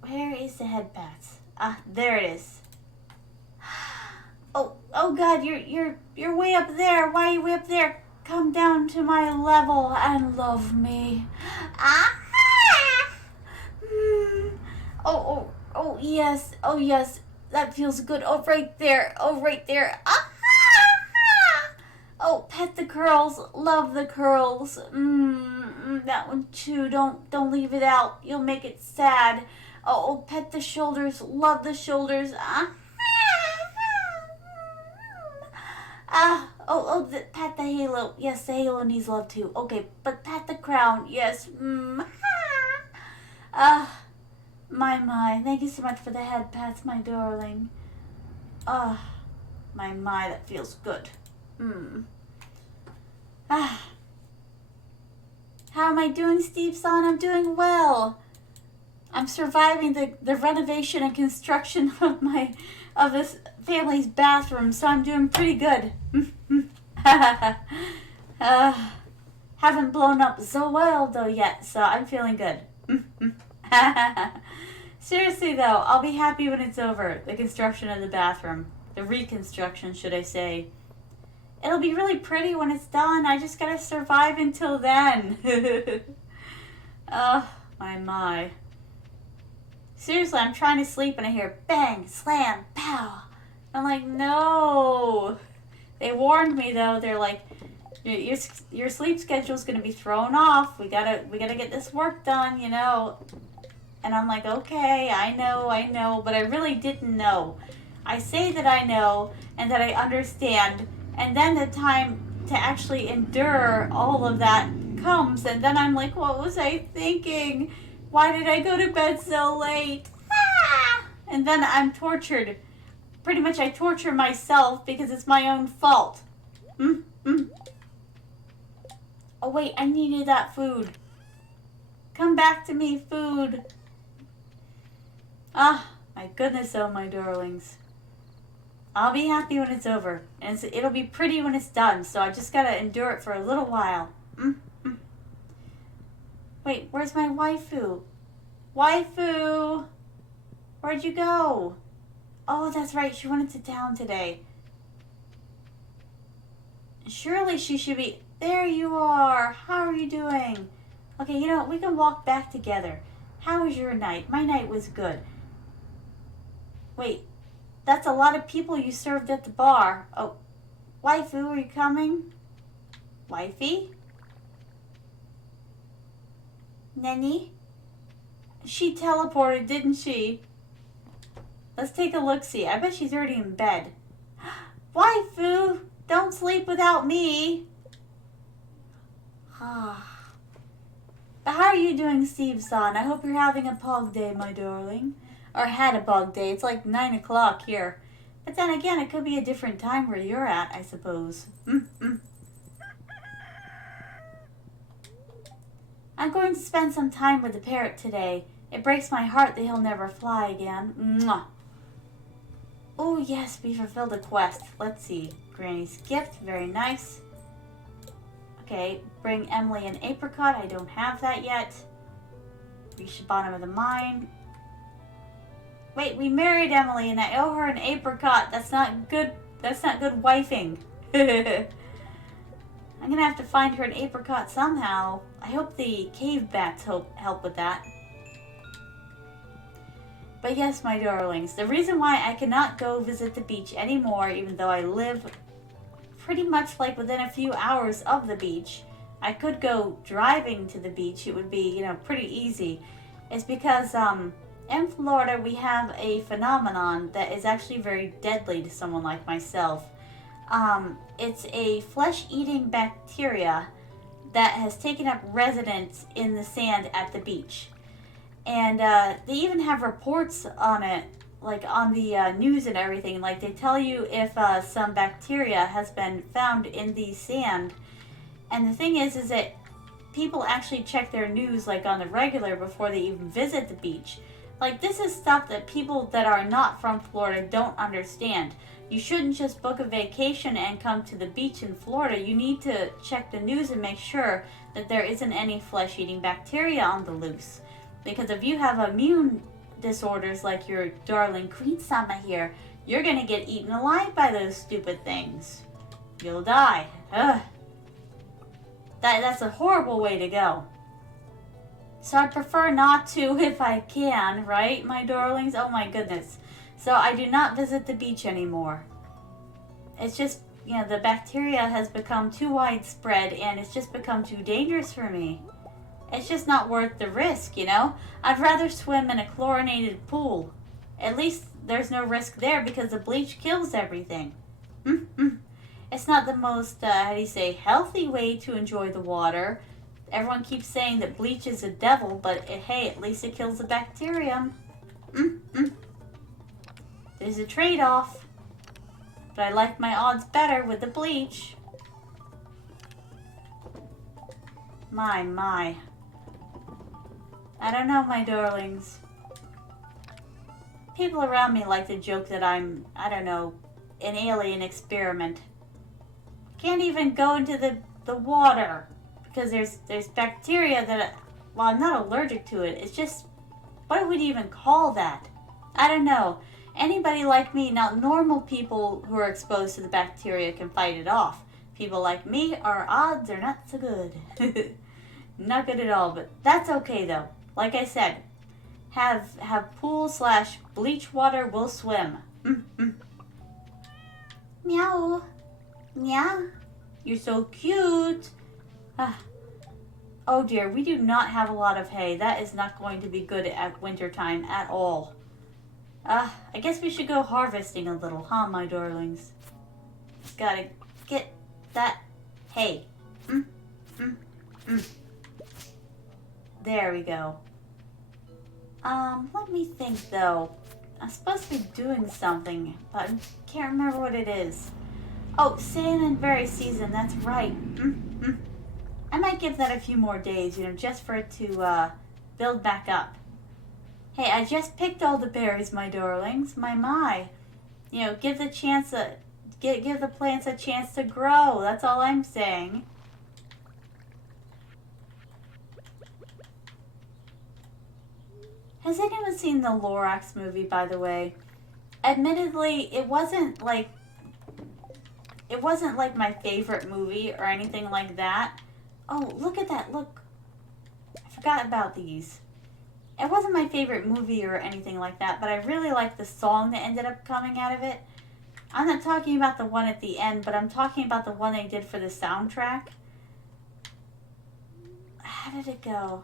Where is the head pats? There it is. Oh god, you're way up there. Why are you way up there? Come down to my level and love me. Oh yes, that feels good. Oh right there, Oh, pet the curls. Love the curls. That one too. Don't leave it out. You'll make it sad. Oh, pet the shoulders. Love the shoulders. Pat the halo. Yes, the halo needs love too. Okay, but pat the crown. Yes. My. Thank you so much for the head pats, my darling. My, that feels good. How am I doing, Steve-san? I'm doing well. I'm surviving the renovation and construction of this family's bathroom, so I'm doing pretty good. Haven't blown up so well though yet, so I'm feeling good. Seriously though, I'll be happy when it's over. The construction of the bathroom. The reconstruction, should I say. It'll be really pretty when it's done. I just gotta survive until then. Oh, my. Seriously, I'm trying to sleep and I hear bang, slam, pow. I'm like, no. They warned me though. They're like, your sleep schedule's gonna be thrown off. We gotta get this work done, you know. And I'm like, okay, I know, but I really didn't know. I say that I know and that I understand, and then the time to actually endure all of that comes, and then I'm like, what was I thinking? Why did I go to bed so late? And then I'm tortured. Pretty much I torture myself because it's my own fault. Oh wait, I needed that food. Come back to me, food. My goodness, oh my darlings. I'll be happy when it's over, and it'll be pretty when it's done, so I just gotta endure it for a little while. Wait, where's my waifu? Waifu! Where'd you go? Oh, that's right, she went into town today. Surely she should be... There you are! How are you doing? Okay, you know, we can walk back together. How was your night? My night was good. Wait, that's a lot of people you served at the bar. Oh, waifu, are you coming? Wifey? Nenny? She teleported, didn't she? Let's take a look-see. I bet she's already in bed. Waifu, don't sleep without me. How are you doing, Steve-san? I hope you're having a pog day, my darling. Or had a pog day. It's like 9 o'clock here. But then again, it could be a different time where you're at, I suppose. I'm going to spend some time with the parrot today. It breaks my heart that he'll never fly again. Mwah. Oh yes, we fulfilled a quest. Let's see. Granny's gift, very nice. Okay, bring Emily an apricot. I don't have that yet. Reach the bottom of the mine. Wait, we married Emily and I owe her an apricot. That's not good. That's not good wifing. I'm gonna have to find her an apricot somehow. I hope the cave bats help with that. But yes, my darlings, the reason why I cannot go visit the beach anymore, even though I live pretty much like within a few hours of the beach, I could go driving to the beach. It would be, you know, pretty easy. Is because in Florida we have a phenomenon that is actually very deadly to someone like myself. It's a flesh-eating bacteria that has taken up residence in the sand at the beach. And they even have reports on it, like on the news and everything. Like they tell you if some bacteria has been found in the sand. And the thing is that people actually check their news like on the regular before they even visit the beach. Like this is stuff that people that are not from Florida don't understand. You shouldn't just book a vacation and come to the beach in Florida. You need to check the news and make sure that there isn't any flesh-eating bacteria on the loose. Because if you have immune disorders like your darling Queen Sama here, you're going to get eaten alive by those stupid things. You'll die. Ugh. That's a horrible way to go. So I prefer not to if I can, right, my darlings? Oh my goodness. So I do not visit the beach anymore. It's just the bacteria has become too widespread and it's just become too dangerous for me. It's just not worth the risk, I'd rather swim in a chlorinated pool. At least there's no risk there because the bleach kills everything. It's not the most, healthy way to enjoy the water. Everyone keeps saying that bleach is a devil, but hey, at least it kills the bacterium. There's a trade-off. But I like my odds better with the bleach. My. I don't know, my darlings. People around me like to joke that I'm, an alien experiment. Can't even go into the water because there's bacteria that, well, I'm not allergic to it. It's just, what would you even call that? I don't know. Anybody like me, now normal people who are exposed to the bacteria can fight it off. People like me, our odds are not so good. Not good at all, but that's okay though. Like I said, have pool/bleach water, we'll swim. Meow. Meow. You're so cute. Oh dear, we do not have a lot of hay. That is not going to be good at winter time at all. I guess we should go harvesting a little, huh, my darlings? Gotta get that hay. There we go. Let me think though. I'm supposed to be doing something, but I can't remember what it is. Oh, salmon berry season, that's right. I might give that a few more days, just for it to build back up. Hey, I just picked all the berries, my darlings. My. Give the plants a chance to grow. That's all I'm saying. Has anyone seen the Lorax movie, by the way? Admittedly, it wasn't like my favorite movie or anything like that. Oh, look at that. Look. I forgot about these. It wasn't my favorite movie or anything like that, but I really liked the song that ended up coming out of it. I'm not talking about the one at the end, but I'm talking about the one they did for the soundtrack. How did it go?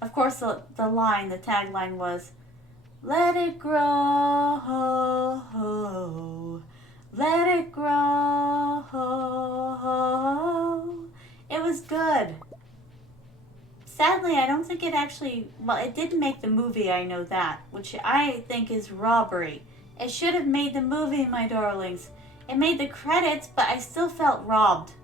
Of course, the tagline was, "Let it grow, let it grow." It was good. Sadly, I don't think it actually, it didn't make the movie, I know that, which I think is robbery. It should have made the movie, my darlings. It made the credits, but I still felt robbed.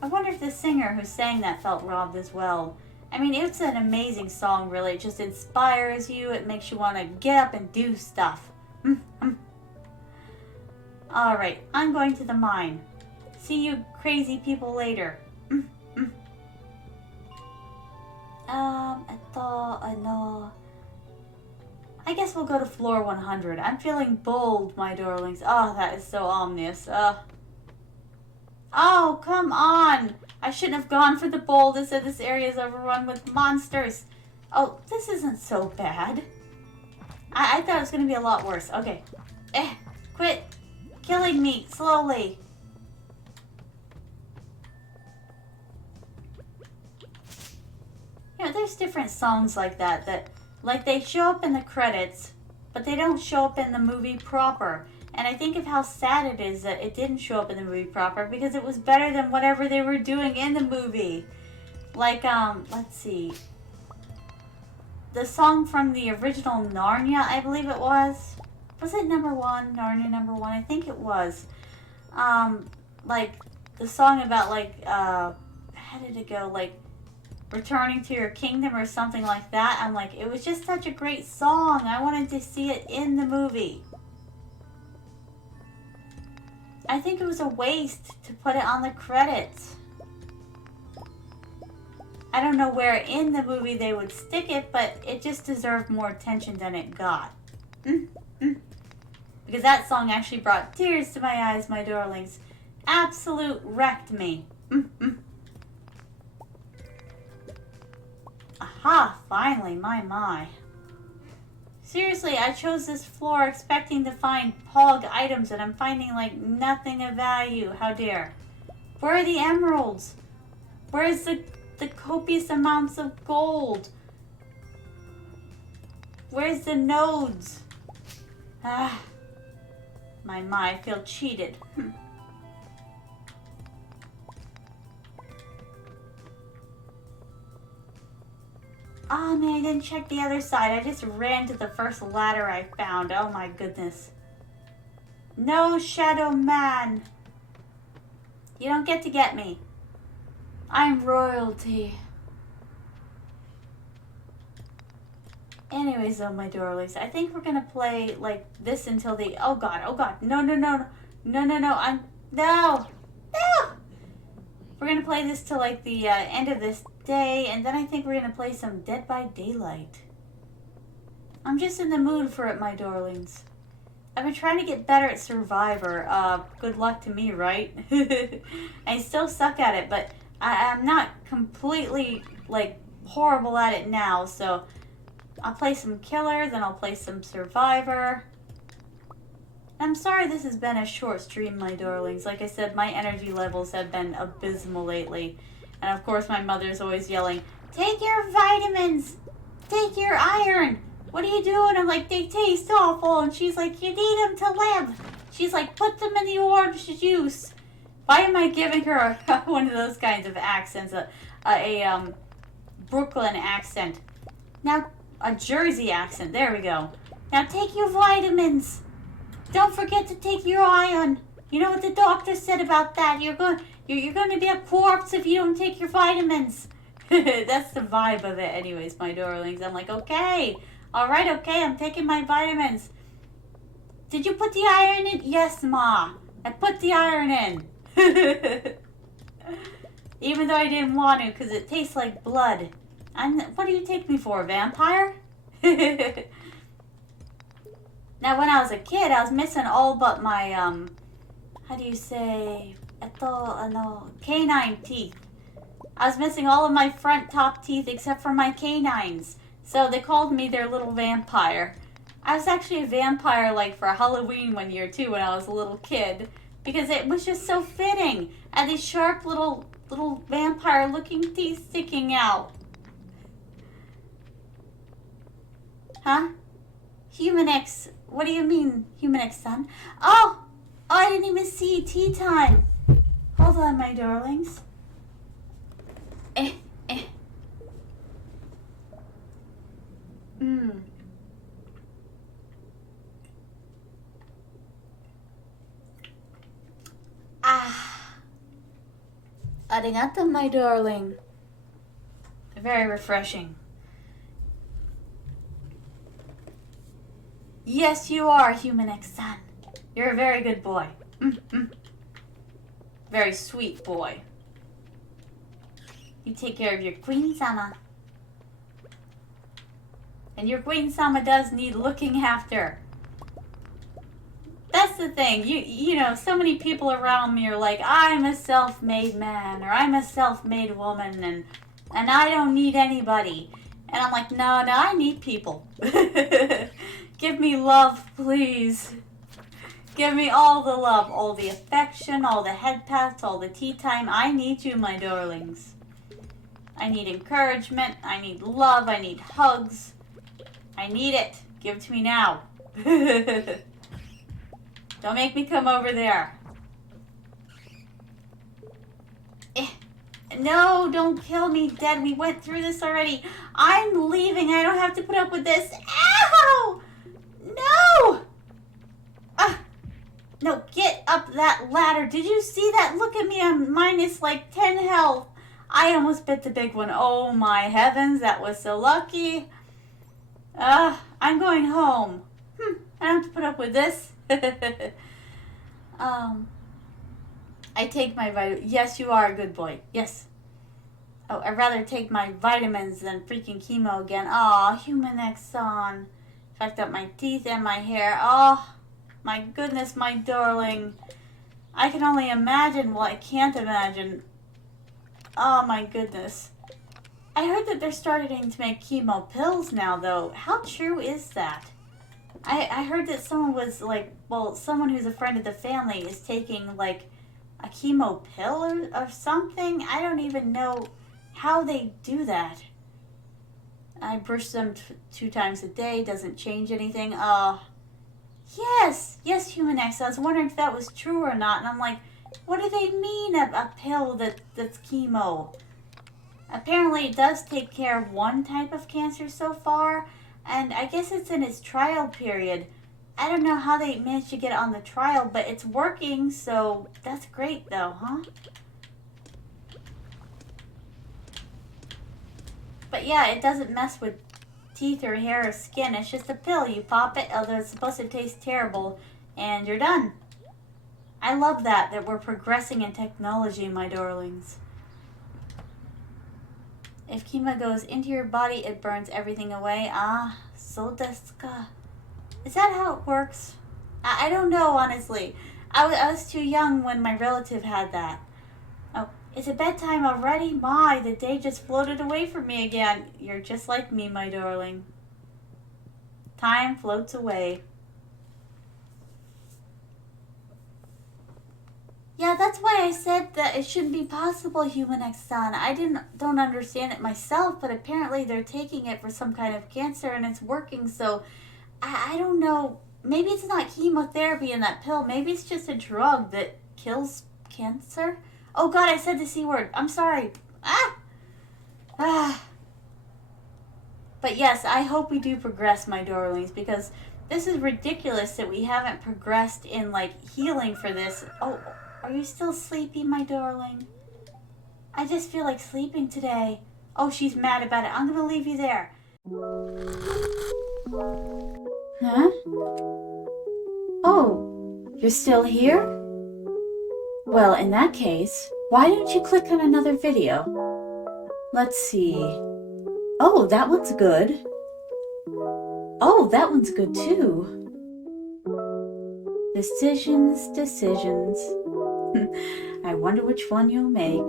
I wonder if the singer who sang that felt robbed as well. I mean, it's an amazing song, really. It just inspires you. It makes you want to get up and do stuff. Alright, I'm going to the mine. See you crazy people later. I guess we'll go to floor 100. I'm feeling bold, my darlings. Oh, that is so ominous. Oh, come on! I shouldn't have gone for the bold. It said this area is overrun with monsters. Oh, this isn't so bad. I thought it was going to be a lot worse. Okay. Quit killing me slowly. There's different songs like that like they show up in the credits, but they don't show up in the movie proper. And I think of how sad it is that it didn't show up in the movie proper because it was better than whatever they were doing in the movie. Like, let's see. The song from the original Narnia, I believe it was. Was it number one? Narnia number one? I think it was. Like, the song about, how did it go? Like, returning to your kingdom or something like that. I'm like, it was just such a great song. I wanted to see it in the movie. I think it was a waste to put it on the credits. I don't know where in the movie they would stick it, but it just deserved more attention than it got. Because that song actually brought tears to my eyes, my darlings. Absolute wrecked me. Aha, finally, my. Seriously, I chose this floor expecting to find Pog items and I'm finding like nothing of value. How dare. Where are the emeralds? Where is the copious amounts of gold? Where's the nodes? Ah. My, I feel cheated. Oh man, I didn't check the other side. I just ran to the first ladder I found. Oh my goodness. No, Shadow Man. You don't get me. I'm royalty. Anyways, though, my darlings, I think we're gonna play like this until the... Oh god, no, no. No! We're gonna play this till like the end of this day, and then I think we're gonna play some Dead by Daylight. I'm just in the mood for it, my darlings. I've been trying to get better at Survivor. Good luck to me, right? I still suck at it, but I'm not completely like horrible at it now, so I'll play some Killer, then I'll play some Survivor. I'm sorry this has been a short stream, my darlings. Like I said, my energy levels have been abysmal lately. And of course my mother's always yelling, take your vitamins! Take your iron! What are you doing? I'm like, they taste awful. And she's like, you need them to live. She's like, put them in the orange juice. Why am I giving her one of those kinds of accents? A Brooklyn accent. Now, a Jersey accent. There we go. Now take your vitamins. Don't forget to take your iron. You know what the doctor said about that? You're going to be a corpse if you don't take your vitamins. That's the vibe of it anyways, my darlings. I'm like, okay. All right, okay. I'm taking my vitamins. Did you put the iron in? Yes, Ma. I put the iron in. Even though I didn't want to because it tastes like blood. What do you take me for, a vampire? Now, when I was a kid, I was missing all but my, how do you say, canine teeth. I was missing all of my front top teeth except for my canines. So they called me their little vampire. I was actually a vampire, like, for Halloween one year, too, when I was a little kid. Because it was just so fitting. I had these sharp little vampire-looking teeth sticking out. Huh? Human X... What do you mean, Human X son? Oh, I didn't even see tea time. Hold on, my darlings. Arigato, my darling. Very refreshing. Yes, you are, Human X-san. You're a very good boy. Very sweet boy. You take care of your queen-sama. And your queen-sama does need looking after. That's the thing. You know, so many people around me are like, I'm a self-made man, or I'm a self-made woman, and I don't need anybody. And I'm like, no, I need people. Give me love, please. Give me all the love, all the affection, all the head pats, all the tea time. I need you, my darlings. I need encouragement. I need love. I need hugs. I need it. Give it to me now. Don't make me come over there. No, don't kill me, Dad. We went through this already. I'm leaving. I don't have to put up with this. Ow! No! No, get up that ladder. Did you see that? Look at me. I'm minus like 10 health. I almost bit the big one. Oh my heavens. That was so lucky. I'm going home. I don't have to put up with this. I take my vitamins. Yes, you are a good boy. Yes. Oh, I'd rather take my vitamins than freaking chemo again. Aw, Human X-on. Fucked up my teeth and my hair. Oh, my goodness, my darling. I can only imagine. Well, I can't imagine. Oh, my goodness. I heard that they're starting to make chemo pills now, though. How true is that? I heard that someone was like, well, someone who's a friend of the family is taking like a chemo pill or something. I don't even know how they do that. I brush them 2 times a day, doesn't change anything. Yes, Human X. I was wondering if that was true or not, and I'm like, what do they mean, a pill that's chemo? Apparently it does take care of one type of cancer so far, and I guess it's in its trial period. I don't know how they managed to get it on the trial, but it's working, so that's great though, huh? But yeah, it doesn't mess with teeth or hair or skin. It's just a pill. You pop it, although it's supposed to taste terrible, and you're done. I love that we're progressing in technology, my darlings. If chemo goes into your body, it burns everything away. Ah, so desu ka. Is that how it works? I don't know, honestly. I was too young when my relative had that. Oh, is it bedtime already? My, the day just floated away from me again. You're just like me, my darling. Time floats away. Yeah, that's why I said that it shouldn't be possible, Human X-San. I don't understand it myself, but apparently they're taking it for some kind of cancer and it's working, so I don't know. Maybe it's not chemotherapy in that pill. Maybe it's just a drug that kills cancer. Oh God, I said the C word. I'm sorry. But yes, I hope we do progress, my darlings, because this is ridiculous that we haven't progressed in like healing for this. Oh, are you still sleepy, my darling? I just feel like sleeping today. Oh, she's mad about it. I'm gonna leave you there. Huh? Oh, you're still here? Well, in that case, why don't you click on another video? Let's see. Oh, that one's good. Oh, that one's good too. Decisions. I wonder which one you'll make.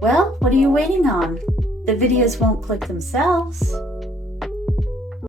Well, what are you waiting on? The videos won't click themselves.